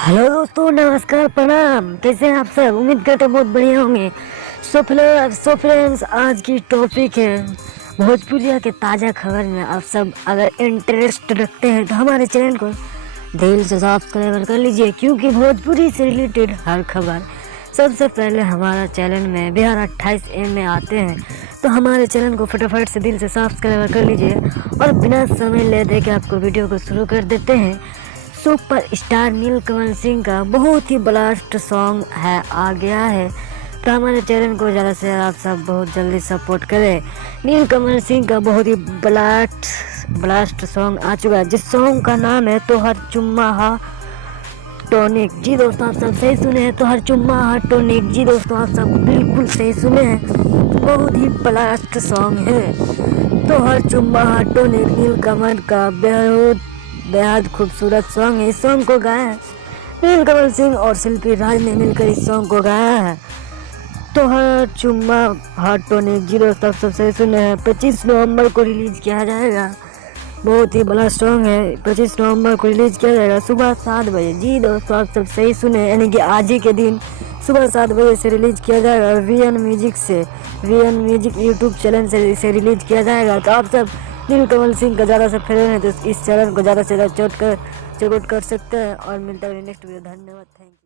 Hello दोस्तों, नमस्कार, प्रणाम। कैसे हैं आप सब? उम्मीद करते हैं बहुत बढ़िया होंगे। सो फ्रेंड्स, आज की टॉपिक है भोजपुरिया के ताज़ा खबर में। आप सब अगर इंटरेस्ट रखते हैं तो हमारे चैनल को दिल से सब्सक्राइब कर लीजिए, क्योंकि भोजपुरी से रिलेटेड हर खबर सबसे पहले हमारा चैनल में बिहार 28 में आते हैं। तो हमारे चैनल को फटाफट से दिल से सब्सक्राइब कर लीजिए और बिना समय ले दे के आपको वीडियो को शुरू कर देते हैं। सुपर स्टार नीलकमल सिंह का बहुत ही ब्लास्ट सॉन्ग है आ गया है, तो हमारे चैनल को ज़्यादा से आप सब बहुत जल्दी सपोर्ट करें। नीलकमल सिंह का बहुत ही ब्लास्ट सॉन्ग आ चुका है, जिस सॉन्ग का नाम है तोहर चुम्मा हा टॉनिक। जी दोस्तों, आप सब सही सुने हैं, तोहर चुम्मा हा टॉनिक। जी दोस्तों, आप सब बिल्कुल सही सुने हैं, बहुत ही ब्लास्ट सॉन्ग है तोहर चुम्मा हा टॉनिक। नीलकमल का बेहद खूबसूरत सॉन्ग है। इस सॉन्ग को गाया है नीलकमल सिंह और शिल्पी राज ने मिलकर इस सॉन्ग को गाया है। तो हर चुम्मा हार्ट टॉनिक। जी दोस्तों, आप सब सही सुने हैं, 25 नवंबर को रिलीज किया जाएगा। बहुत ही बड़ा सॉन्ग है, 25 नवंबर को रिलीज किया जाएगा सुबह 7 बजे। जी दोस्तों, आप सब सही सुने, यानी कि आज ही के दिन सुबह 7 बजे से रिलीज किया जाएगा। V N music YouTube channel से इसे रिलीज किया जाएगा। तो आप सब नीलकमल सिंह का ज़्यादा से फैन है तो इस चैनल को ज़्यादा से ज़्यादा सपोर्ट कर सकते हैं। और मिलता है नेक्स्ट वीडियो। धन्यवाद, थैंक यू।